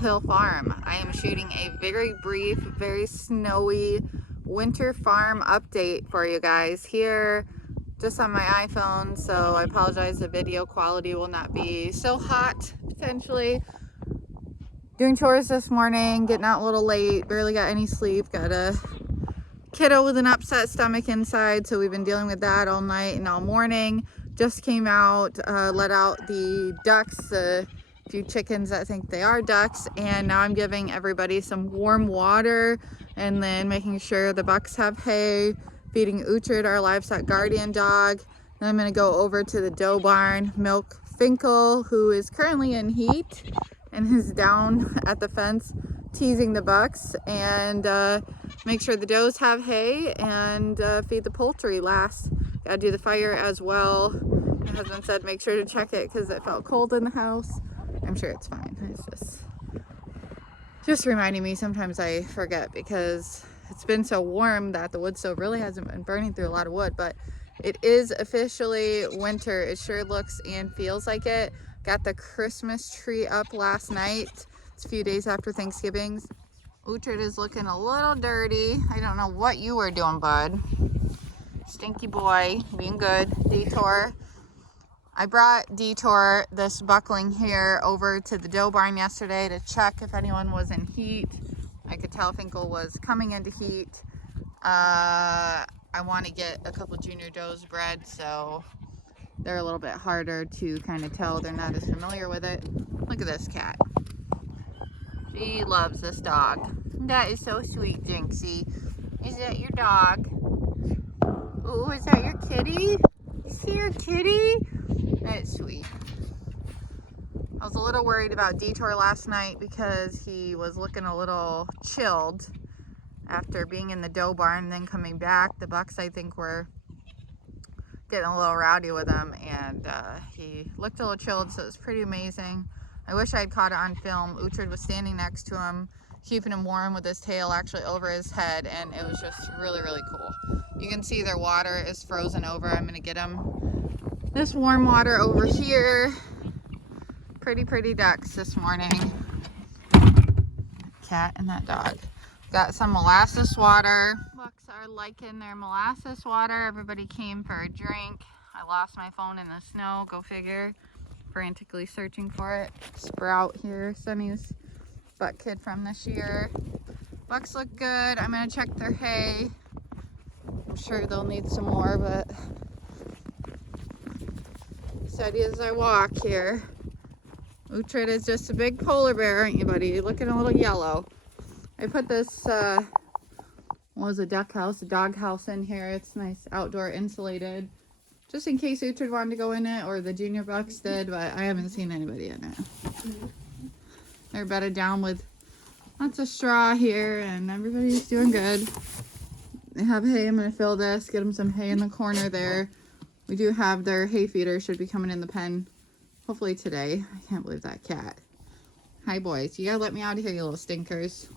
Hill Farm. I am shooting a very brief, very snowy winter farm update for you guys here just on my iPhone, so I apologize the video quality will not be so hot potentially. Doing chores this morning, getting out a little late, barely got any sleep, got a kiddo with an upset stomach inside, so we've been dealing with that all night and all morning. Just came out, let out the ducks, a few chickens that think they are ducks, and now I'm giving everybody some warm water and then making sure the bucks have hay, feeding Uhtred, our livestock guardian dog. Then I'm gonna go over to the doe barn, milk Finkel, who is currently in heat and is down at the fence teasing the bucks, and make sure the does have hay and feed the poultry last. Gotta do the fire as well. My husband said make sure to check it because it felt cold in the house. I'm sure it's fine. It's just reminding me, sometimes I forget because it's been so warm that the wood stove really hasn't been burning through a lot of wood, but it is officially winter. It sure looks and feels like it. Got the Christmas tree up last night. It's a few days after Thanksgiving. Uhtred is looking a little dirty. I don't know what you were doing, bud. Stinky boy, being good. Detour. I brought Detour, this buckling here, over to the doe barn yesterday to check if anyone was in heat. I could tell Finkel was coming into heat. I want to get a couple junior does bred, so they're a little bit harder to kind of tell. They're not as familiar with it. Look at this cat. She loves this dog. That is so sweet, Jinxie. Is that your dog? Oh, is that your kitty? You see your kitty? That's sweet. I was a little worried about Detour last night because he was looking a little chilled after being in the doe barn and then coming back. The bucks, I think, were getting a little rowdy with him, and he looked a little chilled, so it was pretty amazing. I wish I'd caught it on film. Uhtred was standing next to him, keeping him warm with his tail actually over his head, and it was just really, really cool. You can see their water is frozen over. I'm gonna get them this warm water over here. Pretty ducks this morning. Cat and that dog. Got some molasses water. Bucks are liking their molasses water. Everybody came for a drink. I lost my phone in the snow, go figure. Frantically searching for it. Sprout here, Sunny's buck kid from this year. Bucks look good. I'm gonna check their hay. I'm sure they'll need some more, but steady as I walk here. Uhtred is just a big polar bear, aren't you, buddy? You're looking a little yellow. I put this, what was a dog house in here. It's nice, outdoor, insulated. Just in case Uhtred wanted to go in it, or the junior bucks did, but I haven't seen anybody in it. They're bedded down with lots of straw here, and everybody's doing good. They have hay. I'm going to fill this, get them some hay in the corner there. We do have their hay feeder, should be coming in the pen hopefully today. I can't believe that cat. Hi, boys. You gotta let me out of here, you little stinkers.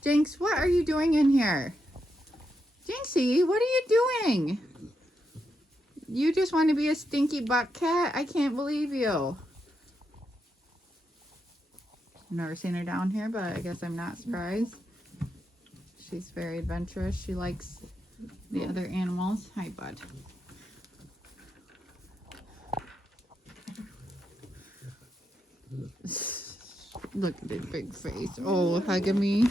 Jinx, what are you doing in here? Jinxie, what are you doing? You just want to be a stinky buck cat? I can't believe you. I've never seen her down here, but I guess I'm not surprised. She's very adventurous. She likes the other animals. Hi, bud. Look at his big face. Oh, hugging me.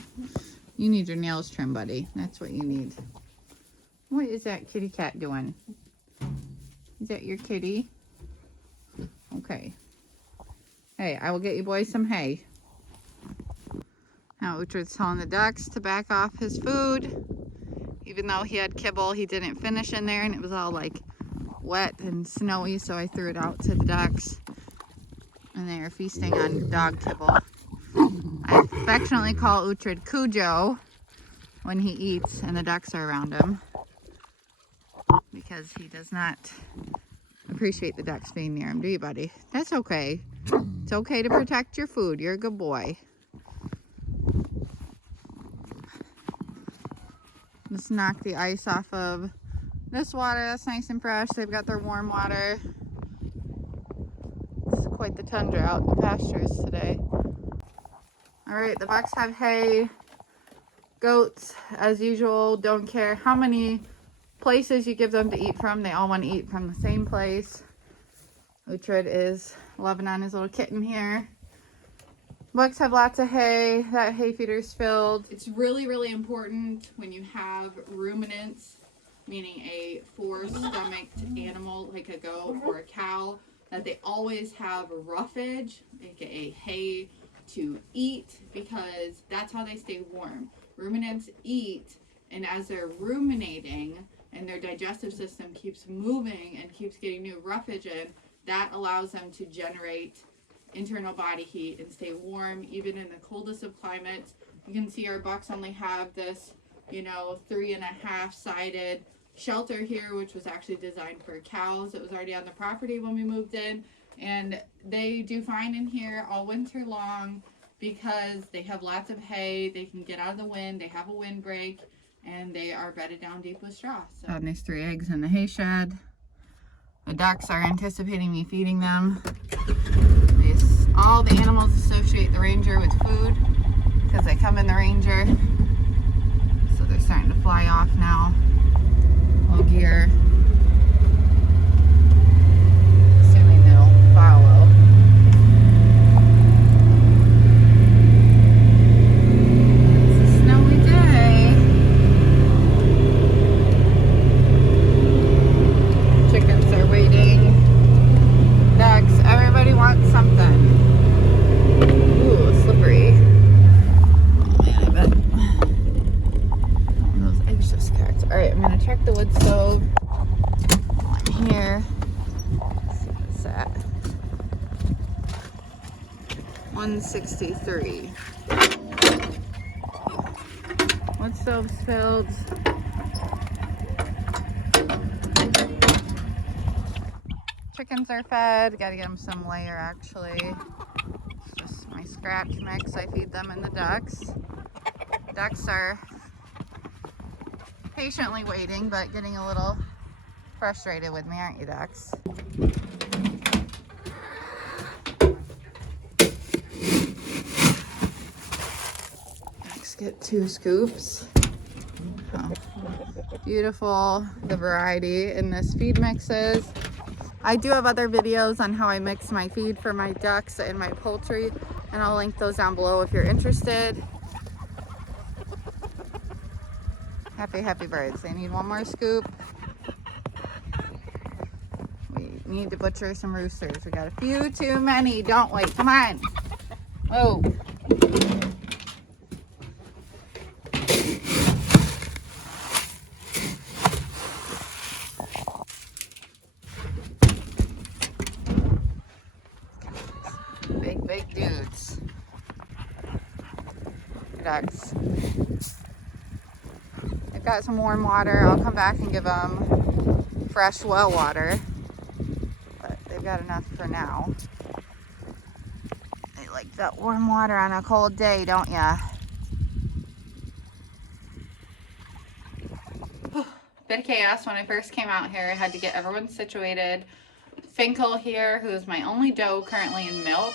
You need your nails trimmed, buddy. That's what you need. What is that kitty cat doing? Is that your kitty? Okay. Hey, I will get you boys some hay. Now Uhtred's telling the ducks to back off his food. Even though he had kibble, he didn't finish in there, and it was all like wet and snowy, so I threw it out to the ducks. And they are feasting on dog kibble. I affectionately call Uhtred Cujo when he eats and the ducks are around him, because he does not appreciate the ducks being near him, do you, buddy? That's okay. It's okay to protect your food. You're a good boy. Let's knock the ice off of this water. That's nice and fresh. They've got their warm water. It's quite the tundra out in the pastures today. All right, the bucks have hay. Goats, as usual, don't care how many places you give them to eat from. They all want to eat from the same place. Uhtred is loving on his little kitten here. Bucks have lots of hay. That hay feeder's filled. It's really, really important when you have ruminants, meaning a four-stomached animal like a goat or a cow, that they always have roughage, aka hay, to eat, because that's how they stay warm. Ruminants eat, and as they're ruminating and their digestive system keeps moving and keeps getting new roughage in, that allows them to generate internal body heat and stay warm even in the coldest of climates. You can see our bucks only have this, 3.5 sided shelter here, which was actually designed for cows. It was already on the property when we moved in, and they do fine in here all winter long because they have lots of hay. They can get out of the wind. They have a windbreak, and they are bedded down deep with straw. So found these 3 eggs in the hay shed. The ducks are anticipating me feeding them. All the animals associate the ranger with food because they come in the ranger. So they're starting to fly off now. Low gear. Assuming they'll follow. It's a snowy day. Chickens are waiting. Ducks, everybody wants something. Ooh, slippery. Oh man, I bet those eggs just cracked. Alright, I'm gonna check the wood stove while I'm here. Let's see what it's at. 163. Wood stove's filled. Chickens are fed. Gotta get them some layer actually. It's just my scratch mix. I feed them and the ducks. Ducks are patiently waiting, but getting a little frustrated with me, aren't you, ducks? Ducks get 2 scoops. Oh. Beautiful, the variety in this feed mix is. I do have other videos on how I mix my feed for my ducks and my poultry, and I'll link those down below if you're interested. Happy birds. They need 1 more scoop. We need to butcher some roosters. We got a few too many, don't we? Come on. Oh. Big dudes. Ducks. They've got some warm water. I'll come back and give them fresh well water. But they've got enough for now. They like that warm water on a cold day, don't ya? Bit of chaos when I first came out here. I had to get everyone situated. Finkel here, who is my only doe currently in milk.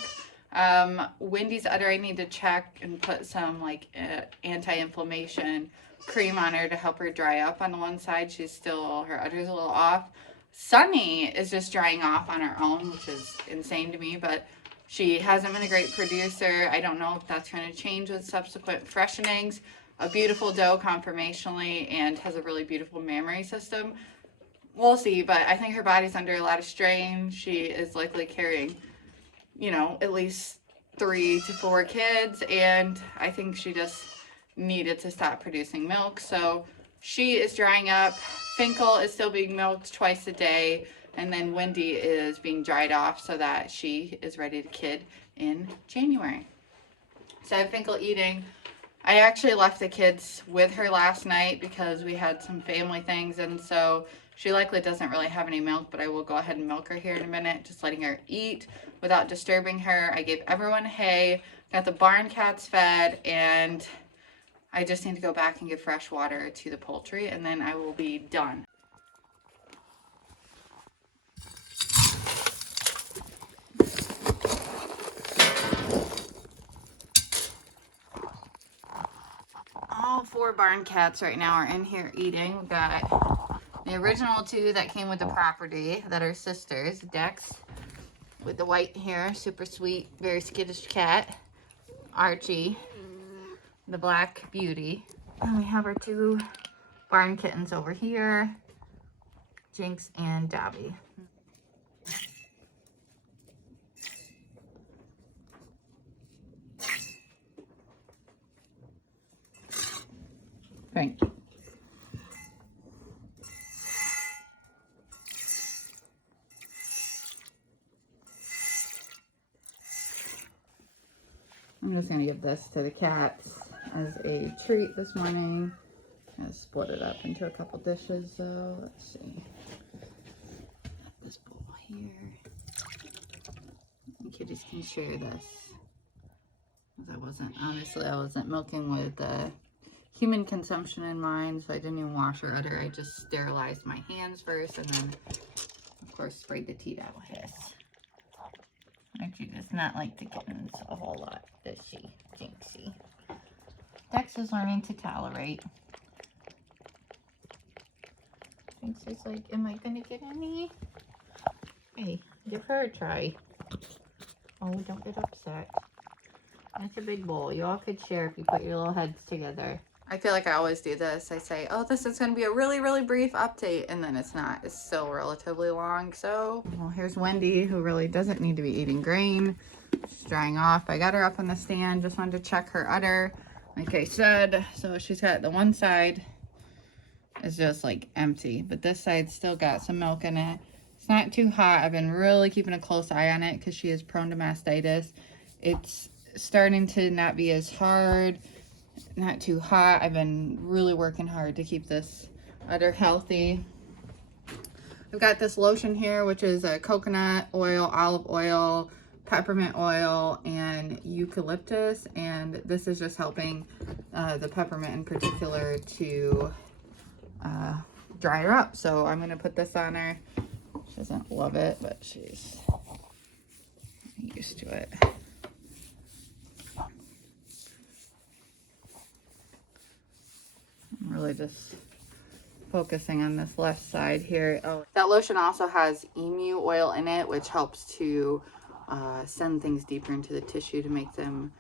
Wendy's udder, I need to check and put some like anti-inflammation cream on her to help her dry up on the one side. She's still, her udder's a little off. Sunny is just drying off on her own, which is insane to me, but she hasn't been a great producer. I don't know if that's going to change with subsequent freshenings. A beautiful doe conformationally and has a really beautiful mammary system. We'll see, but I think her body's under a lot of strain. She is likely carrying, at least 3 to 4 kids, and I think she just needed to stop producing milk. So she is drying up. Finkel is still being milked twice a day, and then Wendy is being dried off so that she is ready to kid in January. So I have Finkel eating. I actually left the kids with her last night because we had some family things, and so she likely doesn't really have any milk, but I will go ahead and milk her here in a minute, just letting her eat without disturbing her. I gave everyone hay, got the barn cats fed, and I just need to go back and give fresh water to the poultry, and then I will be done. 4 barn cats right now are in here eating. We've got the original 2 that came with the property that are sisters. Dex with the white hair, super sweet, very skittish cat. Archie, the black beauty. And we have our 2 barn kittens over here, Jinx and Dobby. Thank you. I'm just gonna give this to the cats as a treat this morning. I'm gonna split it up into a couple dishes though. Let's see. This bowl here. And kitties can share this. Honestly, I wasn't milking with human consumption in mind, so I didn't even wash or udder. I just sterilized my hands first and then, of course, sprayed the teat out with this. Archie does not like the kittens a whole lot, does she, Jinxie? Dex is learning to tolerate. Jinxie's like, am I gonna get any? Hey, give her a try. Oh, don't get upset. That's a big bowl. You all could share if you put your little heads together. I feel like I always do this. I say, oh, this is going to be a really, really brief update. And then it's not. It's still relatively long. So, well, here's Wendy, who really doesn't need to be eating grain. She's drying off. I got her up on the stand. Just wanted to check her udder. Like I said, so she's got the one side is just like empty. But this side's still got some milk in it. It's not too hot. I've been really keeping a close eye on it because she is prone to mastitis. It's starting to not be as hard. Not too hot. I've been really working hard to keep this udder healthy. I've got this lotion here, which is a coconut oil, olive oil, peppermint oil, and eucalyptus. And this is just helping the peppermint in particular to dry her up. So I'm going to put this on her. She doesn't love it, but she's used to it. Really just focusing on this left side here. Oh, that lotion also has emu oil in it, which helps to send things deeper into the tissue to make them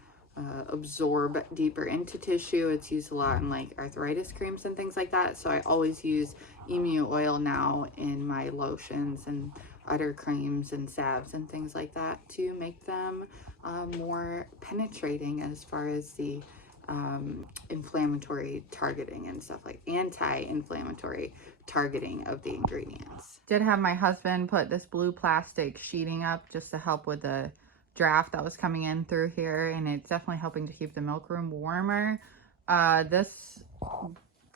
absorb deeper into tissue. It's used a lot in like arthritis creams and things like that. So I always use emu oil now in my lotions and udder creams and salves and things like that to make them more penetrating as far as the inflammatory targeting and stuff, like anti-inflammatory targeting of the ingredients. Did have my husband put this blue plastic sheeting up just to help with the draft that was coming in through here, and it's definitely helping to keep the milk room warmer. This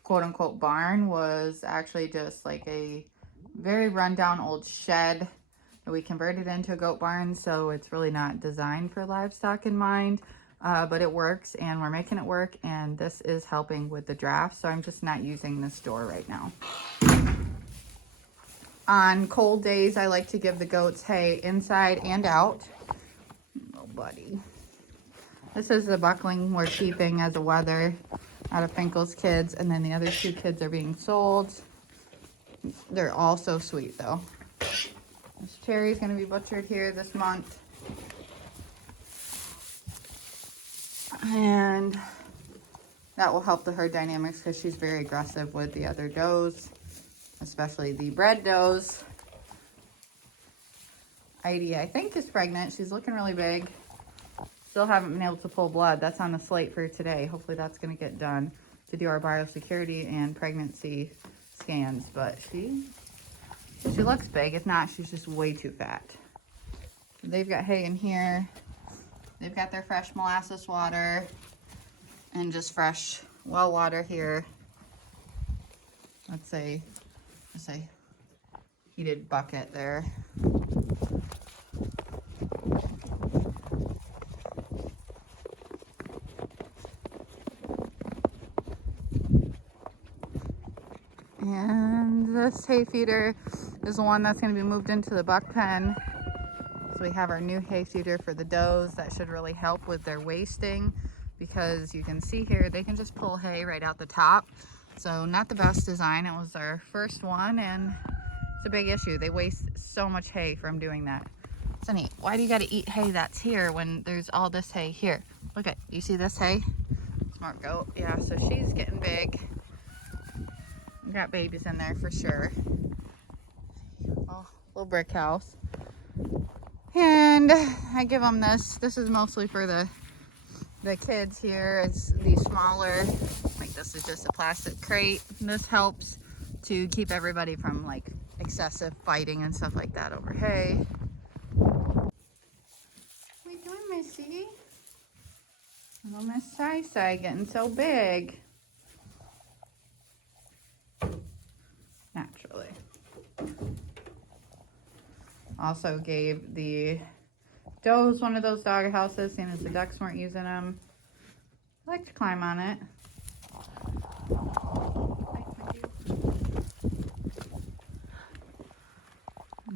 quote-unquote barn was actually just like a very rundown old shed that we converted into a goat barn, so it's really not designed for livestock in mind. But it works, and we're making it work, and this is helping with the draft, so I'm just not using this door right now. On cold days, I like to give the goats hay inside and out. Oh, buddy. This is the buckling we're keeping as a wether out of Finkel's kids, and then the other 2 kids are being sold. They're all so sweet, though. This cherry's going to be butchered here this month. And that will help the herd dynamics because she's very aggressive with the other does, especially the bred does. Heidi, I think, is pregnant. She's looking really big. Still haven't been able to pull blood. That's on the slate for today. Hopefully that's going to get done to do our biosecurity and pregnancy scans. But she looks big. If not, she's just way too fat. They've got hay in here. They've got their fresh molasses water and just fresh well water here. Let's say heated bucket there. And this hay feeder is the one that's going to be moved into the buck pen. So we have our new hay feeder for the does that should really help with their wasting. because you can see here they can just pull hay right out the top. So not the best design. It was our first one and it's a big issue. They waste so much hay from doing that. Sunny, why do you got to eat hay that's here when there's all this hay here? Look at, you see this hay? Smart goat. Yeah, so she's getting big. We got babies in there for sure. Oh, little brick house. And I give them this. This is mostly for the kids here. It's the smaller, like this is just a plastic crate. This helps to keep everybody from like excessive fighting and stuff like that over hay. What are you doing, Missy? Little Miss Sai getting so big. Naturally. Also gave the does one of those dog houses, seeing as the ducks weren't using them. I like to climb on it.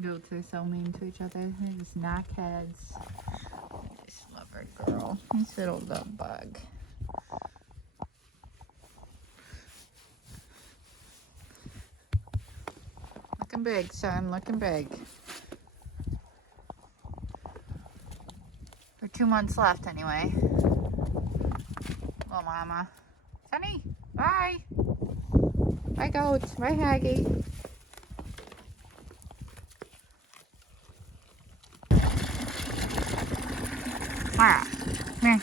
Goats are so mean to each other. They're just knockheads. I just love her girl. Nice little love bug. Looking big, son. Looking big. For 2 months left anyway. Little mama. Sunny, bye. Bye goats. Bye Haggy. Mara, come here.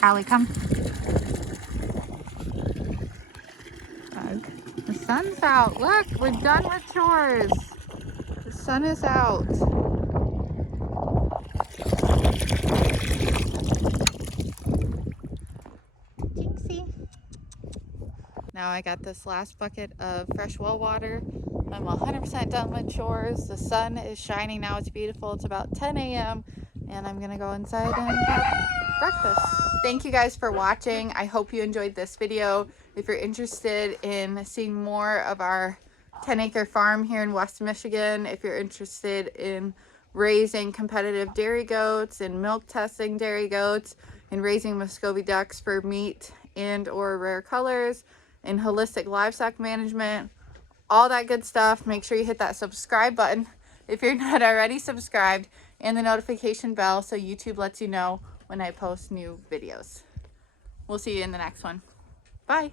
Callie, come. Bug. The sun's out. Look, we're done with chores. The sun is out. Now I got this last bucket of fresh well water. I'm 100% done with chores. The sun is shining now. It's beautiful. It's about 10 a.m. and I'm gonna go inside and have breakfast. Thank you guys for watching. I hope you enjoyed this video. If you're interested in seeing more of our 10-acre farm here in West Michigan, if you're interested in raising competitive dairy goats and milk testing dairy goats and raising Muscovy ducks for meat and or rare colors, and holistic livestock management, all that good stuff, make sure you hit that subscribe button if you're not already subscribed, and the notification bell so YouTube lets you know when I post new videos. We'll see you in the next one. Bye.